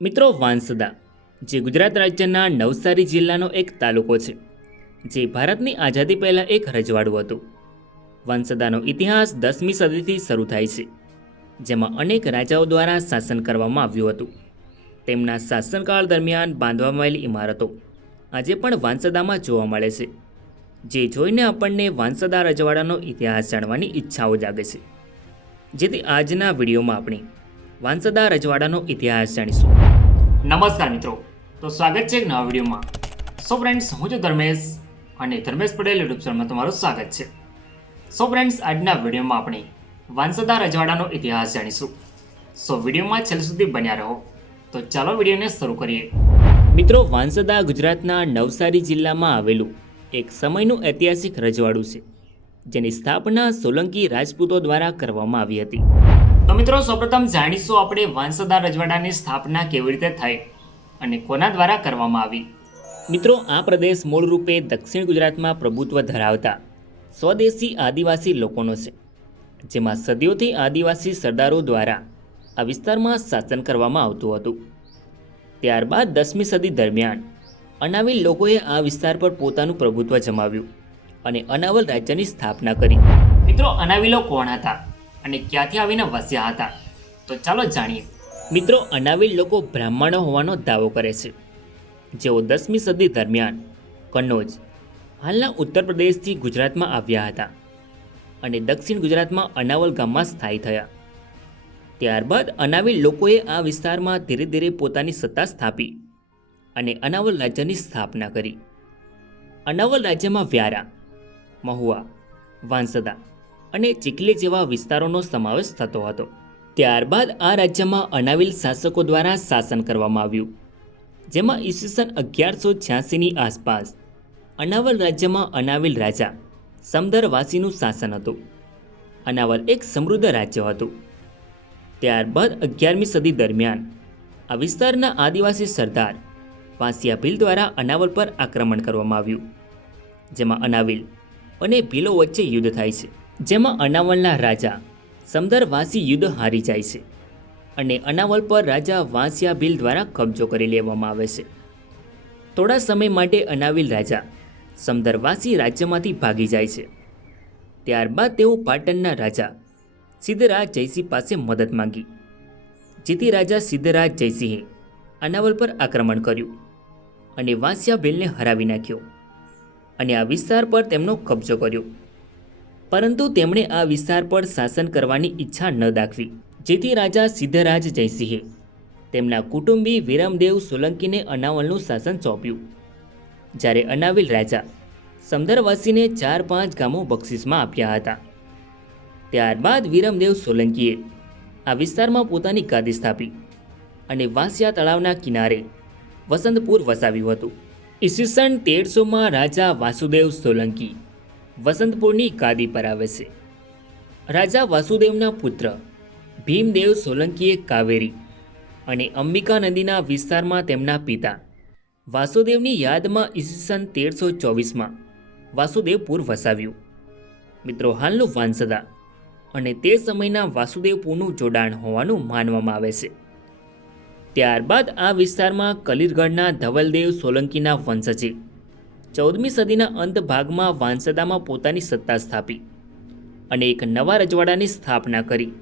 મિત્રો, વાંસદા જે ગુજરાત રાજ્યના નવસારી જિલ્લાનો એક તાલુકો છે, જે ભારતની આઝાદી પહેલાં એક રજવાડું હતું. વાંસદાનો ઇતિહાસ 10મી સદીથી શરૂ થાય છે, જેમાં અનેક રાજાઓ દ્વારા શાસન કરવામાં આવ્યું હતું. તેમના શાસનકાળ દરમિયાન બાંધવામાં આવેલી ઇમારતો આજે પણ વાંસદામાં જોવા મળે છે, જે જોઈને આપણને વાંસદા રજવાડાનો ઇતિહાસ જાણવાની ઈચ્છાઓ જાગે છે. જેથી આજના વિડીયોમાં આપણે વાંસદા રજવાડાનો ઇતિહાસ જાણીશું. નમસ્કાર મિત્રો, તો સ્વાગત છે એક નવા વિડીયોમાં. સો ફ્રેન્ડ્સ, હું છું ધર્મેશ અને ધર્મેશ પટેલ યુટ્યુબ ચેનલમાં તમારું સ્વાગત છે. સો ફ્રેન્ડ્સ, આજના વિડીયોમાં આપણે વાંસદા રજવાડાનો ઇતિહાસ જાણીશું. સો વિડીયોમાં છેલ્લે સુધી બન્યા રહો. તો ચાલો વિડીયોને શરૂ કરીએ. મિત્રો, વાંસદા ગુજરાતના નવસારી જિલ્લામાં આવેલું એક સમયનું ઐતિહાસિક રજવાડું છે, જેની સ્થાપના સોલંકી રાજપૂતો દ્વારા કરવામાં આવી હતી. તો મિત્રો, સૌપ્રથમ જાણીશું આપણે વાંસદા રજવાડાની સ્થાપના કેવી રીતે થઈ અને કોના દ્વારા કરવામાં આવી. મિત્રો, આ પ્રદેશ મૂળ રૂપે દક્ષિણ ગુજરાતમાં પ્રભુત્વ ધરાવતા સ્વદેશી આદિવાસી લોકોનો છે, જેમાં સદીઓથી આદિવાસી સરદારો દ્વારા આ વિસ્તારમાં શાસન કરવામાં આવતું હતું. ત્યારબાદ 10મી સદી દરમિયાન અનાવિલ લોકોએ આ વિસ્તાર પર પોતાનું પ્રભુત્વ જમાવ્યું અને અનાવલ રાજ્યની સ્થાપના કરી. મિત્રો, અનાવિલો કોણ હતા અને ક્યાંથી આવીને વસ્યા હતા, તો ચાલો જાણીએ. મિત્રો, અનાવિલ લોકો બ્રાહ્મણો હોવાનો દાવો કરે છે, જેઓ 10મી સદી દરમિયાન કન્નૌજ, હાલના ઉત્તર પ્રદેશથી ગુજરાતમાં આવ્યા હતા અને દક્ષિણ ગુજરાતમાં અનાવલ ગામમાં સ્થાયી થયા. ત્યારબાદ અનાવિલ લોકોએ આ વિસ્તારમાં ધીરે ધીરે પોતાની સત્તા સ્થાપી અને અનાવલ રાજ્યની સ્થાપના કરી. અનાવલ રાજ્યમાં વ્યારા, મહુવા, વાંસદા અને ચીખલી જેવા વિસ્તારોનો સમાવેશ થતો હતો. ત્યારબાદ આ રાજ્યમાં અનાવિલ શાસકો દ્વારા શાસન કરવામાં આવ્યું, જેમાં ઈસવીસન 1186ની આસપાસ અનાવલ રાજ્યમાં અનાવિલ રાજા સમદરવાસીનું શાસન હતું. અનાવલ એક સમૃદ્ધ રાજ્ય હતું. ત્યારબાદ 11મી સદી દરમિયાન આ વિસ્તારના આદિવાસી સરદાર વાંસિયા ભીલ દ્વારા અનાવલ પર આક્રમણ કરવામાં આવ્યું, જેમાં અનાવિલ અને ભીલો વચ્ચે યુદ્ધ થાય છે, જેમાં અનાવલના રાજા સમદરવાસી યુદ્ધ હારી જાય છે અને અનાવલ પર રાજા વાંસિયા ભીલ દ્વારા કબજો કરી લેવામાં આવે છે. થોડા સમય માટે અનાવિલ રાજા સમદરવાસી રાજ્યમાંથી ભાગી જાય છે. ત્યારબાદ તેઓ પાટણના રાજા સિદ્ધરાજ જયસિંહ પાસે મદદ માંગી, જેથી રાજા સિદ્ધરાજ જયસિંહે અનાવલ પર આક્રમણ કર્યું અને વાંસિયા ભીલને હરાવી નાખ્યો અને આ વિસ્તાર પર તેમનો કબજો કર્યો. પરંતુ તેમણે આ વિસ્તાર પર શાસન કરવાની ઈચ્છા ન દાખવી, જેથી રાજા સિદ્ધરાજ જયસિંહે તેમના કુટુંબી વિરમદેવ સોલંકીને અનાવલનું શાસન સોંપ્યું. જ્યારે અનાવિલ રાજા સમદરવાસીને 4-5 ગામો બક્ષિસમાં આપ્યા હતા. ત્યારબાદ વિરમદેવ સોલંકીએ આ વિસ્તારમાં પોતાની ગાદી સ્થાપી અને વાંસિયા તળાવના કિનારે વસંતપુર વસાવ્યું હતું. ઈસવીસન 1300માં રાજા વાસુદેવ સોલંકી વસંતપુરની ગાદી પર આવે છે. રાજા વાસુદેવના પુત્ર ભીમદેવ સોલંકીએ કાવેરી અને અંબિકા નદીના વિસ્તારમાં તેમના પિતા વાસુદેવની યાદમાં ઈસવીસન 1324માં વાસુદેવપુર વસાવ્યું. મિત્રો, હાલનું વાંસદા અને તે સમયના વાસુદેવપુરનું જોડાણ હોવાનું માનવામાં આવે છે. ત્યારબાદ આ વિસ્તારમાં કલીરગઢના ધવલદેવ સોલંકીના વંશજે 14મી સદીના અંત ભાગમાં વાંસદામાં પોતાની સત્તા સ્થાપી અને એક નવા રજવાડાની સ્થાપના કરી,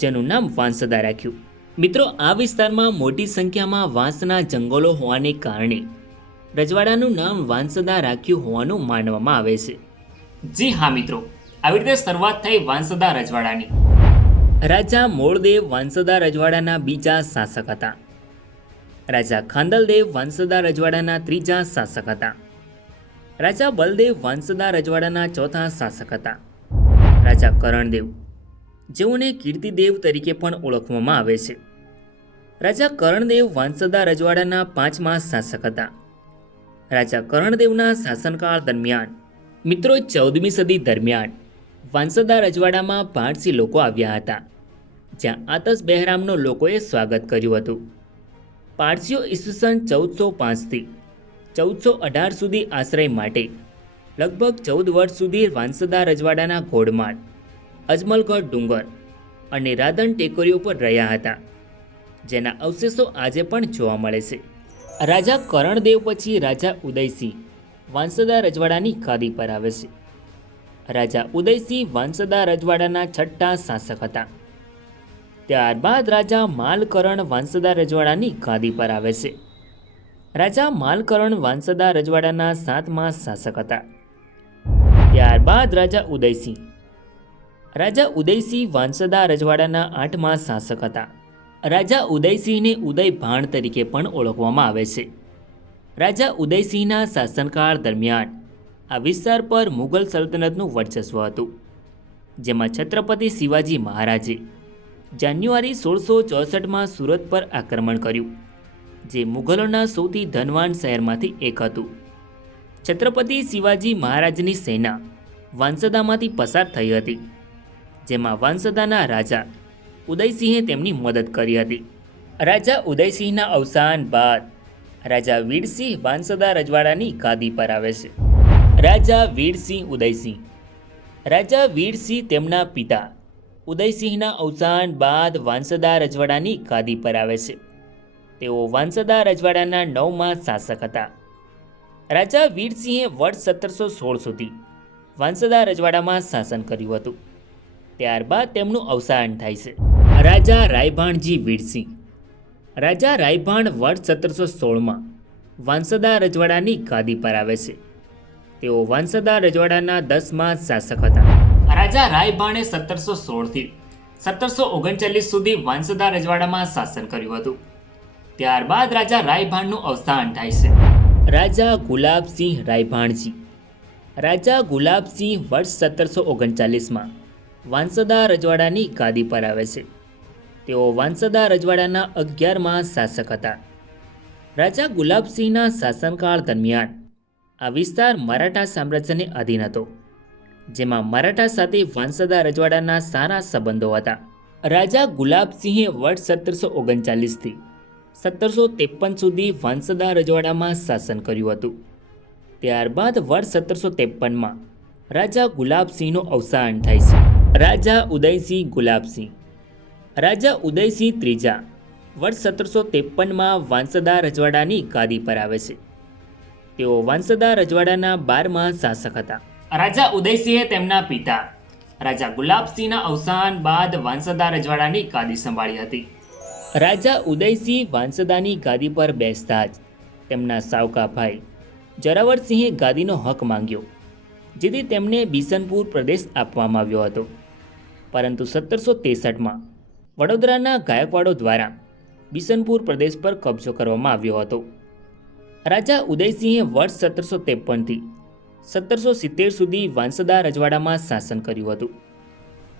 જેનું નામ વાંસદા રાખ્યું. મિત્રો, આ વિસ્તારમાં મોટી સંખ્યામાં વાંસના જંગલો હોવાને કારણે રજવાડાનું નામ વાંસદા રાખ્યું હોવાનું માનવામાં આવે છે. જી હા મિત્રો, આવી રીતે શરૂઆત થઈ વાંસદા રજવાડાની. રાજા મોળદેવ વાંસદા રજવાડાના બીજા શાસક હતા. રાજા ખાંદલદેવ વાંસદા રજવાડાના ત્રીજા શાસક હતા. રાજા બલદેવ વાંસદા રજવાડાના ચોથા શાસક હતા. રાજા કરણદેવ, જેઓને કીર્તિદેવ તરીકે પણ ઓળખવામાં આવે છે, રાજા કરણદેવ વાંસદા રજવાડાના પાંચમા શાસક હતા. રાજા કરણદેવના શાસનકાળ દરમિયાન મિત્રો 14મી સદી દરમિયાન વાંસદા રજવાડામાં પારસી લોકો આવ્યા હતા, જ્યાં આતશ બહેરામનો લોકોએ સ્વાગત કર્યું હતું. પારસીઓ ઈસવીસન 1405થી 1418 સુધી આશ્રય માટે લગભગ 14 વર્ષ સુધી વાંસદા રજવાડાના ઘોડમાળ, અજમલગઢ ડુંગર અને રાધન ટેકરીઓ પર રહ્યા હતા. જેના અવશેષો આજે પણ જોવા મળે છે. રાજા કરણદેવ પછી રાજા ઉદયસિંહ વાંસદા રજવાડાની ગાદી પર આવે છે. રાજા ઉદયસિંહ વાંસદા રજવાડાના છઠ્ઠા શાસક હતા. ત્યારબાદ રાજા માલકરણ વાંસદા રજવાડાની ગાદી પર આવે છે. રાજા માલકરણ વાંસદા રજવાડાના 7મા શાસક હતા. ત્યારબાદ રાજા ઉદયસિંહ વાંસદા રજવાડાના 8મા શાસક હતા. રાજા ઉદયસિંહને ઉદયભાણ તરીકે પણ ઓળખવામાં આવે છે. રાજા ઉદયસિંહના શાસનકાળ દરમિયાન આ વિસ્તાર પર મુઘલ સલ્તનતનું વર્ચસ્વ હતું, જેમાં છત્રપતિ શિવાજી મહારાજે જાન્યુઆરી 1664માં સુરત પર આક્રમણ કર્યું, જે મુઘલોના સૌથી ધનવાન શહેરમાંથી એક હતું. છત્રપતિ શિવાજી મહારાજની સેના વાંસદામાંથી પસાર થઈ હતી, જેમાં વાંસદાના રાજા ઉદયસિંહે તેમની મદદ કરી હતી. રાજા ઉદયસિંહના અવસાન બાદ રાજા વીરસિંહ વાંસદા રજવાડાની ગાદી પર આવે છે. રાજા વીરસિંહ તેમના પિતા ઉદયસિંહના અવસાન બાદ વાંસદા રજવાડાની ગાદી પર આવે છે. તેઓ વાંસદા રજવાડાના 9મા શાસક હતા. રાજા વીરસિંહે વર્ષ 1716 સુધી વાંસદા રજવાડામાં શાસન કર્યું હતું. ત્યારબાદ તેમનું અવસાન થાય છે. રાજા રાયભાણજી વીરસિંહ વર્ષ 1716માં વાંસદા રજવાડાની ગાદી પર આવે છે. તેઓ વાંસદા રજવાડાના 10મા શાસક હતા. રાજા રાયભાણે 1716થી 1739 સુધી વાંસદા રજવાડામાં શાસન કર્યું હતું. ત્યારબાદ રાજા રાયભાણનું અવસાન થાય છે. રાજા ગુલાબસિંહ વર્ષ 1739માં વાંસદા રજવાડાની ગાદી પર આવે છે. તેઓ વાંસદા રજવાડાના 11મા શાસક હતા. રાજા ગુલાબસિંહના શાસનકાળ દરમિયાન આ વિસ્તાર મરાઠા સામ્રાજ્યને આધીન હતો, જેમાં મરાઠા સાથે વાંસદા રજવાડાના સારા સંબંધો હતા. રાજા ગુલાબસિંહે વર્ષ 1739થી 1753 સુધી વાંસદા રજવાડામાં શાસન કર્યું હતું. ત્યારબાદ વર્ષ 1753માં રાજા ગુલાબસિંહનું અવસાન થાય છે. રાજા ઉદયસિંહ ત્રીજા વર્ષ 1753માં વાંસદા રજવાડાની ગાદી પર આવે છે. તેઓ વાંસદા રજવાડાના 12મા શાસક હતા. રાજા ઉદયસિંહે તેમના પિતા રાજા ગુલાબસિંહના અવસાન બાદ વાંસદા રજવાડાની ગાદી સંભાળી હતી. રાજા ઉદયસિંહ વાંસદાની ગાદી પર બેસતા જ તેમના સાવકા ભાઈ જરાવરસિંહે ગાદીનો હક માંગ્યો, જેથી તેમને બિસનપુર પ્રદેશ આપવામાં આવ્યો હતો. પરંતુ 1763માં વડોદરાના ગાયકવાડો દ્વારા બિસનપુર પ્રદેશ પર કબજો કરવામાં આવ્યો હતો. રાજા ઉદયસિંહે વર્ષ 1753થી 1770 સુધી વાંસદા રજવાડામાં શાસન કર્યું હતું.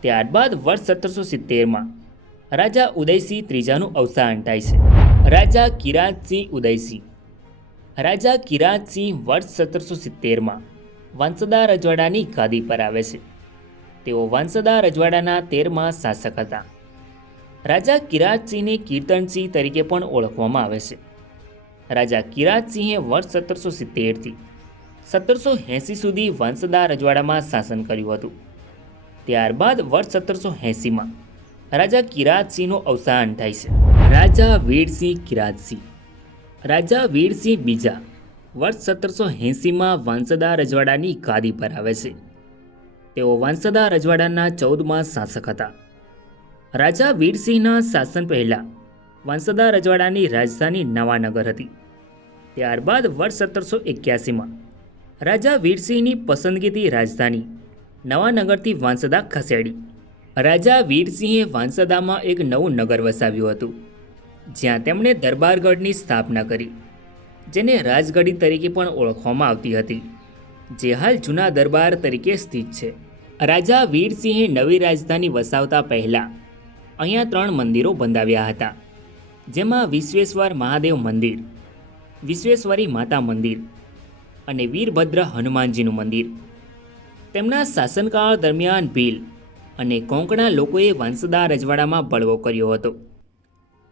ત્યારબાદ વર્ષ 1770માં રાજા ઉદયસિંહ ત્રીજાનું અવસાન થાય છે. રાજા કિરાતસિંહ વર્ષ 1770માં વાંસદા રજવાડાની ગાદી પર આવે છે. તેઓ વાંસદા રજવાડાના 13મા શાસક હતા. રાજા કિરાતસિંહને કીર્તનસિંહ તરીકે પણ ઓળખવામાં આવે છે. રાજા કિરાતસિંહે વર્ષ 1770થી 1780 સુધી વાંસદા રજવાડામાં શાસન કર્યું હતું. ત્યારબાદ વર્ષ 1780માં રાજા કિરાતસિંહનું અવસાન થાય છે. રાજા વીરસિંહ બીજા વર્ષ 1780માં વાંસદા રજવાડાની ગાદી પર આવે છે. તેઓ વાંસદા રજવાડાના 14મા શાસક હતા. રાજા વીરસિંહના શાસન પહેલાં વાંસદા રજવાડાની રાજધાની નવાનગર હતી. ત્યારબાદ વર્ષ 1781માં રાજા વીરસિંહની પસંદગીથી રાજધાની નવાનગરથી વાંસદા ખસેડી. રાજા વીરસિંહે વાંસદામાં એક નવું નગર વસાવ્યું હતું, જ્યાં તેમણે દરબારગઢની સ્થાપના કરી, જેને રાજગઢી તરીકે પણ ઓળખવામાં આવતી હતી, જે હાલ જૂના દરબાર તરીકે સ્થિત છે. રાજા વીરસિંહે નવી રાજધાની વસાવતા પહેલાં અહીંયા 3 મંદિરો બંધાવ્યા હતા, જેમાં વિશ્વેશ્વર મહાદેવ મંદિર, વિશ્વેશ્વરી માતા મંદિર અને વીરભદ્ર હનુમાનજીનું મંદિર. તેમના શાસનકાળ દરમિયાન ભીલ અને કોંકણા લોકોએ વાંસદા રજવાડામાં બળવો કર્યો હતો,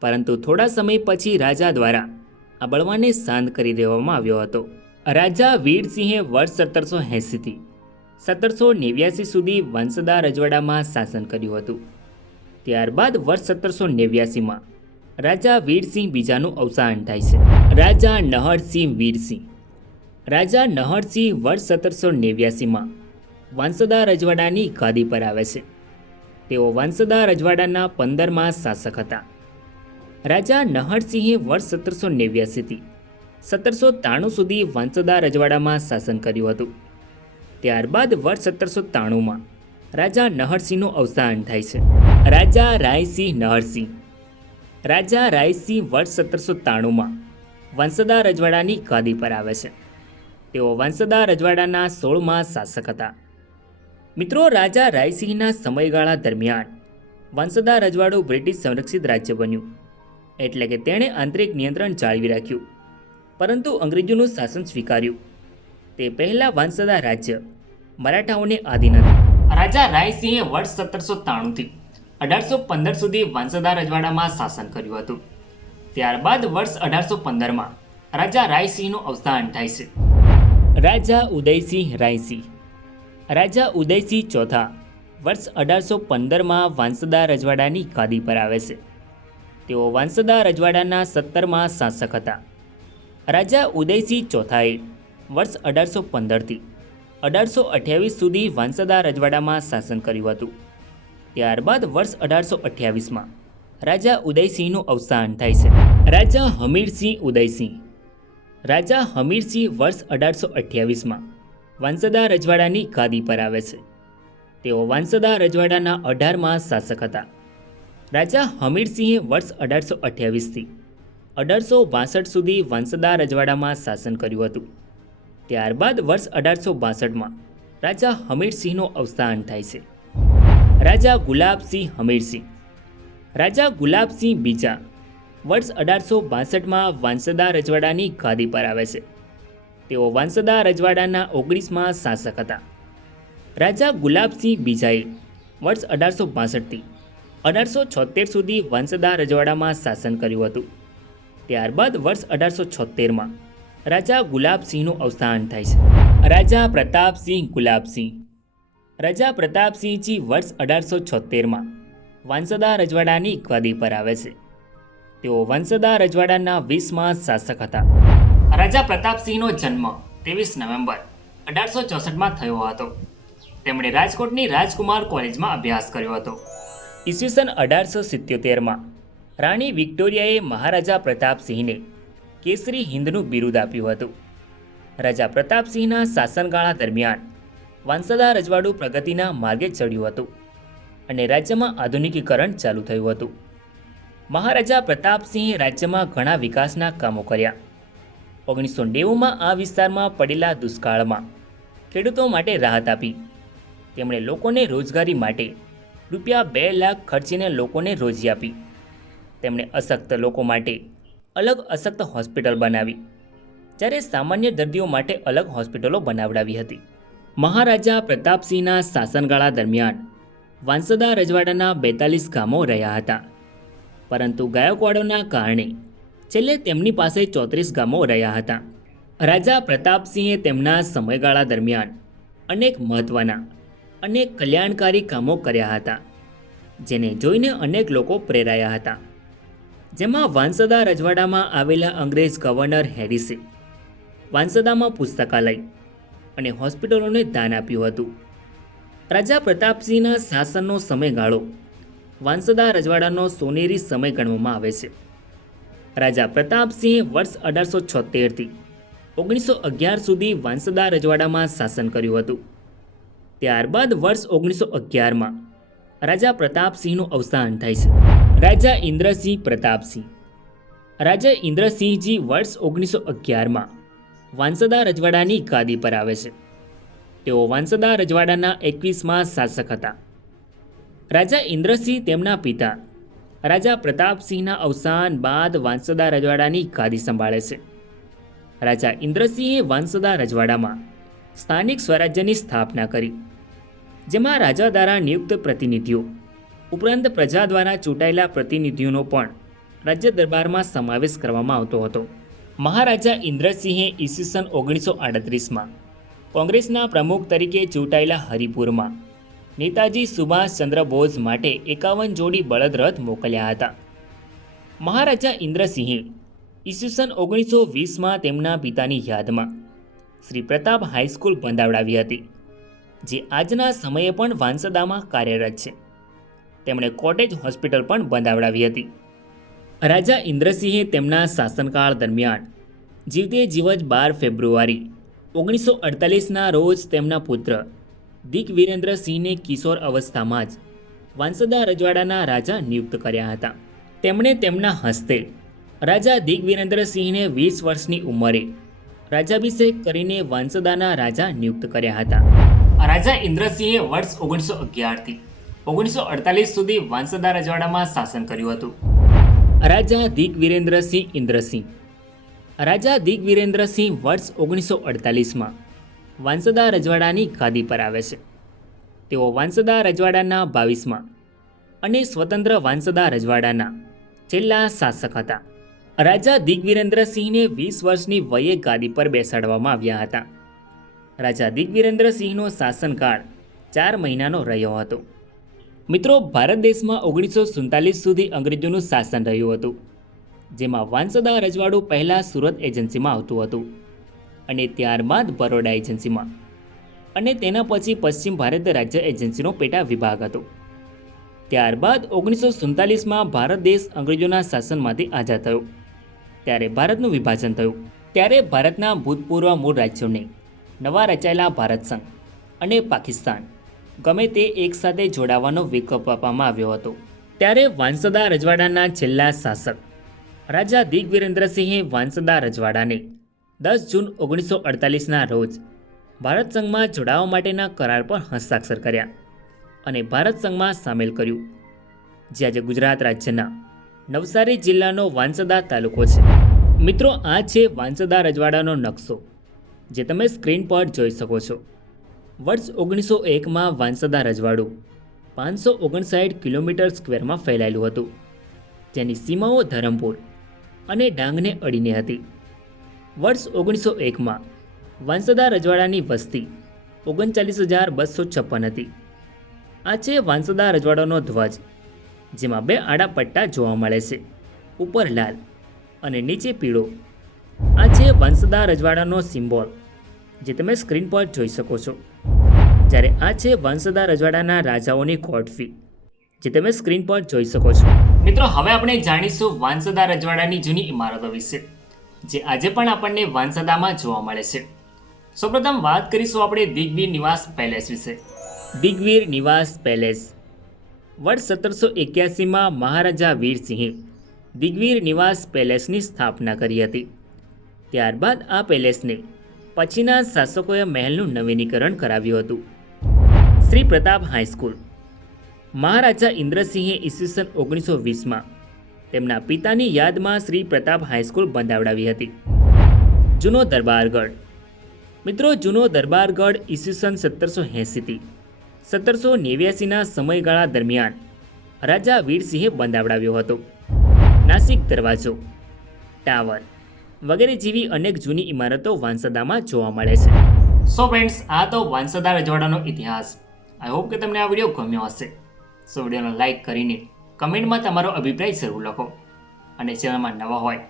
પરંતુ થોડા સમય પછી રાજા દ્વારા આ બળવાને શાંત કરી દેવામાં આવ્યો હતો. રાજા વીરસિંહે વર્ષ 1780થી 1789 સુધી વાંસદા રજવાડામાં શાસન કર્યું હતું. ત્યારબાદ વર્ષ 1789માં રાજા વીરસિંહ બીજાનું અવસાન થાય છે. રાજા નહરસિંહ વીરસિંહ. રાજા નહરસિંહ વર્ષ 1789માં વાંસદા રજવાડાની ગાદી પર આવે છે. તેઓ વાંસદા રજવાડાના 15મા શાસક હતા. રાજા નહરસિંહે વર્ષ 1789થી 1793 સુધી વાંસદા રજવાડામાં શાસન કર્યું હતું. ત્યારબાદ વર્ષ 1793માં રાજા નહરસિંહનું અવસાન થાય છે. રાજા રાયસિંહ નહરસિંહ. રાજા રાયસિંહ વર્ષ 1793માં વાંસદા રજવાડાની ગાદી પર આવે છે. તેઓ વાંસદા રજવાડાના 16મા શાસક હતા. મિત્રો, રાજા રાયસિંહના સમયગાળા દરમિયાન વાંસદા રજવાડું બ્રિટિશ સંરક્ષિત રાજ્ય બન્યું, એટલે કે તેણે આંતરિક નિયંત્રણ જાળવી રાખ્યું, પરંતુ અંગ્રેજોનું શાસન સ્વીકાર્યું. તે પહેલાં વાંસદા રાજ્ય મરાઠાઓને આધીન હતું. રાજા રાયસિંહે વર્ષ 1793થી 1815 સુધી વાંસદા રજવાડામાં શાસન કર્યું હતું. ત્યારબાદ વર્ષ 1815માં રાજા રાયસિંહનું અવસાન થાય છે. રાજા ઉદયસિંહ રાયસિંહ. રાજા ઉદયસિંહ ચોથા વર્ષ 1815માં વાંસદા રજવાડાની ગાદી પર આવે છે. તેઓ વાંસદા રજવાડાના 17મા શાસક હતા. રાજા ઉદયસિંહ ચોથાએ વર્ષ 1815થી 1828 સુધી વાંસદા રજવાડામાં શાસન કર્યું હતું. ત્યારબાદ વર્ષ 1828માં રાજા ઉદયસિંહનું અવસાન થાય છે. રાજા હમીરસિંહ ઉદયસિંહ. રાજા હમીરસિંહ વર્ષ 1828માં વાંસદા રજવાડાની ગાદી પર આવે છે. તેઓ વાંસદા રજવાડાના 18મા શાસક હતા. રાજા હમીરસિંહે વર્ષ 1828થી 1862 સુધી વાંસદા રજવાડામાં શાસન કર્યું હતું. ત્યારબાદ વર્ષ 1862માં રાજા હમીરસિંહનું અવસાન થાય છે. રાજા ગુલાબસિંહ હમીરસિંહ. રાજા ગુલાબસિંહ બીજા વર્ષ 1862માં વાંસદા રજવાડાની ગાદી પર આવે છે. તેઓ વાંસદા રજવાડાના 19મા શાસક હતા. રાજા ગુલાબસિંહ બીજાએ વર્ષ 1862થી 1876 સુધી વાંસદા રજવાડામાં શાસન કર્યું હતું. ત્યારબાદ વર્ષ 1876માં રાજા ગુલાબસિંહનું અવસાન થાય છે. રાજા પ્રતાપસિંહ ગુલાબસિંહ. રાજા પ્રતાપસિંહજી વર્ષ 1876માં વાંસદા રજવાડાની ગાદી પર આવે છે. તેઓ વાંસદા રજવાડાના 20મા શાસક હતા. રાજા પ્રતાપસિંહનો જન્મ 23 નવેમ્બર 1864માં થયો હતો. તેમણે રાજકોટની રાજકુમાર કોલેજમાં અભ્યાસ કર્યો હતો. ઈસવીસન 1877માં રાણી વિક્ટોરિયાએ મહારાજા પ્રતાપસિંહને કેસરી હિંદનું બિરુદ આપ્યું હતું. રાજા પ્રતાપસિંહના શાસનગાળા દરમિયાન વાંસદા રજવાડું પ્રગતિના માર્ગે ચડ્યું હતું અને રાજ્યમાં આધુનિકીકરણ ચાલુ થયું હતું. મહારાજા પ્રતાપસિંહે રાજ્યમાં ઘણા વિકાસના કામો કર્યા. 1990માં આ વિસ્તારમાં પડેલા દુષ્કાળમાં ખેડૂતો માટે રાહત આપી. તેમણે લોકોને રોજગારી માટે રૂપિયા 2 લાખ ખર્ચીને લોકોને રોજી આપી. તેમણે અશક્ત લોકો માટે અલગ અશક્ત હોસ્પિટલ બનાવી, જ્યારે સામાન્ય દર્દીઓ માટે અલગ હોસ્પિટલો બનાવડાવી હતી. મહારાજા પ્રતાપસિંહના શાસનગાળા દરમિયાન વાંસદા રજવાડાના 42 ગામો રહ્યા હતા, પરંતુ ગાયકવાડોના કારણે છેલ્લે તેમની પાસે 34 ગામો રહ્યા હતા. રાજા પ્રતાપસિંહે તેમના સમયગાળા દરમિયાન અનેક મહત્ત્વના અને કલ્યાણકારી કામો કર્યા હતા, જેને જોઈને અનેક લોકો પ્રેરાયા હતા. જેમાં વાંસદા રજવાડામાં આવેલા અંગ્રેજ ગવર્નર હેરિસે વાંસદામાં પુસ્તકાલય અને હોસ્પિટલોને દાન આપ્યું હતું. રાજા પ્રતાપસિંહના શાસનનો સમયગાળો વાંસદા રજવાડાનો સોનેરી સમય ગણવામાં આવે છે. રાજા પ્રતાપસિંહે વર્ષ 1876થી 1911 સુધી વાંસદા રજવાડામાં શાસન કર્યું હતું. ત્યારબાદ વર્ષ 1911માં રાજા પ્રતાપસિંહનું અવસાન થાય છે. રાજા ઇન્દ્રસિંહ પ્રતાપસિંહ. રાજા ઇન્દ્રસિંહજી વર્ષ 1911માં વાંસદા રજવાડાની ગાદી પર આવે છે. તેઓ વાંસદા રજવાડાના 21મા શાસક હતા. રાજા ઇન્દ્રસિંહ તેમના પિતા રાજા પ્રતાપસિંહના અવસાન બાદ વાંસદા રજવાડાની ગાદી સંભાળે છે. રાજા ઇન્દ્રસિંહે વાંસદા રજવાડામાં સ્થાનિક સ્વરાજ્યની સ્થાપના કરી, જેમાં રાજા દ્વારા નિયુક્ત પ્રતિનિધિઓ ઉપરાંત પ્રજા દ્વારા ચૂંટાયેલા પ્રતિનિધિઓનો પણ રાજ્ય દરબારમાં સમાવેશ કરવામાં આવતો હતો. મહારાજા ઇન્દ્રસિંહે ઈસવીસન 1938માં કોંગ્રેસના પ્રમુખ તરીકે ચૂંટાયેલા હરિપુરમાં નેતાજી સુભાષચંદ્ર બોઝ માટે 51 જોડી બળદ રથ મોકલ્યા હતા. મહારાજા ઇન્દ્રસિંહે ઈસવીસન 1920માં તેમના પિતાની યાદમાં શ્રી પ્રતાપ હાઈસ્કૂલ બંધાવડાવી હતી, જે આજના સમયે પણ વાંસદામાં કાર્યરત છે. તેમણે કોટેજ હોસ્પિટલ પણ બંધાવડાવી હતી. રાજા ઇન્દ્રસિંહે તેમના શાસનકાળ દરમિયાન જીવતે જીવત 12 ફેબ્રુઆરી 1948ના રોજ તેમના પુત્ર દિગ્વિરેન્દ્રસિંહને કિશોર અવસ્થામાં જ વાંસદા રજવાડાના રાજા નિયુક્ત કર્યા હતા. તેમણે તેમના હસ્તે રાજા દિગ્વિરેન્દ્રસિંહને 20 વર્ષની ઉંમરે રાજાભિષેક કરીને વાંસદાના રાજા નિયુક્ત કર્યા હતા. રાજા ઇન્દ્રસિંહે વર્ષ 1911થી 1948 સુધી વાંસદા રજવાડામાં શાસન કર્યું હતું. રાજા દિગ્વિરેન્દ્રસિંહ ઇન્દ્રસિંહ વર્ષ 1948માં વાંસદા રજવાડાની ગાદી પર આવે છે. તેઓ વાંસદા રજવાડાના 22મા અને સ્વતંત્ર વાંસદા રજવાડાના છેલ્લા શાસક હતા. રાજા દિગ્વિરેન્દ્રસિંહને 20 વર્ષની વયે ગાદી પર બેસાડવામાં આવ્યા હતા. રાજા દિગ્વિરેન્દ્રસિંહનો શાસનકાળ 4 મહિનાનો રહ્યો હતો. મિત્રો, ભારત દેશમાં 1947 સુધી અંગ્રેજોનું શાસન રહ્યું હતું, જેમાં વાંસદા રજવાડું પહેલાં સુરત એજન્સીમાં આવતું હતું અને ત્યારબાદ બરોડા એજન્સીમાં, અને તેના પછી પશ્ચિમ ભારત રાજ્ય એજન્સીનો પેટા વિભાગ હતો. ત્યારબાદ 1947માં ભારત દેશ અંગ્રેજોના શાસનમાંથી આઝાદ થયો. ત્યારે ભારતનું વિભાજન થયું. ત્યારે ભારતના ભૂતપૂર્વ મૂળ રાજ્યોને નવા રચાયેલા ભારત સંઘ અને પાકિસ્તાન ગમે તે એકસાથે જોડાવાનો વિકલ્પ આપવામાં આવ્યો હતો. ત્યારે વાંસદા રજવાડાના છેલ્લા શાસક રાજા દિગ્વિરેન્દ્રસિંહે વાંસદા રજવાડાને 10 જૂન 1948ના રોજ ભારત સંઘમાં જોડાવા માટેના કરાર પર હસ્તાક્ષર કર્યા અને ભારત સંઘમાં સામેલ કર્યું, જે આજે ગુજરાત રાજ્યના નવસારી જિલ્લાનો વાંસદા તાલુકો છે. મિત્રો, આ છે વાંસદા રજવાડાનો નકશો, જે તમે સ્ક્રીન પર જોઈ શકો છો. વર્ષ 1901માં વાંસદા રજવાડું 559 કિલોમીટર સ્ક્વેરમાં ફેલાયેલું હતું, જેની સીમાઓ ધરમપુર અને ડાંગને અડીને હતી. વર્ષ 1901માં વાંસદા રજવાડાની વસ્તી 39,256 હતી. આ છે વાંસદા રજવાડાનો ધ્વજ, જેમાં 2 આડા પટ્ટા જોવા મળે છે, ઉપર લાલ અને નીચે પીળો. આ છે વાંસદા રજવાડાનો સિમ્બોલ, જે તમે સ્ક્રીન પર જોઈ શકો છો. જ્યારે આ છે વાંસદા રજવાડાના રાજાઓની કોર્ટ ફી, જે તમે સ્ક્રીન પર જોઈ શકો છો. મિત્રો, હવે આપણે જાણીશું વાંસદા રજવાડાની જૂની ઇમારતો વિશે, જે આજે પણ આપણને વાંસદામાં જોવા મળે છે. સૌપ્રથમ વાત કરીશું આપણે દિગ્વીર નિવાસ પેલેસ વિશે. દિગ્વીર નિવાસ પેલેસ વર્ષ 1781માં મહારાજા વીરસિંહે દિગ્વીર નિવાસ પેલેસની સ્થાપના કરી હતી. ત્યારબાદ આ પેલેસને પછીના શાસકોએ મહેલનું નવીનીકરણ કરાવ્યું હતું. શ્રી પ્રતાપ હાઈસ્કૂલ મહારાજા ઇન્દ્રસિંહે ઈસવીસન 1920માં તેમના પિતાની યાદમાં શ્રી પ્રતાપ હાઈસ્કૂલ બંધાવડાવી હતી. જૂનો દરબારગઢ. મિત્રો, જૂનો દરબારગઢ ઈસવીસન 1780થી 1789ના સમયગાળા દરમિયાન રાજા વીરસિંહે બંધાવડાવ્યો હતો. નાસિક દરવાજો, ટાવર વગેરે જેવી અનેક જૂની ઇમારતો વાંસદામાં જોવા મળે છે. સો ફ્રેન્ડ્સ, આ તો વાંસદા રજવાડાનો ઇતિહાસ. આઈ હોપ કે તમને આ વિડીયો ગમ્યો હશે. સો વિડીયોને લાઇક કરીને કમેન્ટમાં તમારો અભિપ્રાય જરૂર લખો, અને ચેનલમાં નવા હોય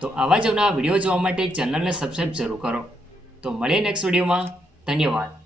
તો આવા જ નવા વિડીયો જોવા માટે ચેનલને સબસ્ક્રાઈબ જરૂર કરો. તો મળીએ નેક્સ્ટ વિડીયોમાં. ધન્યવાદ.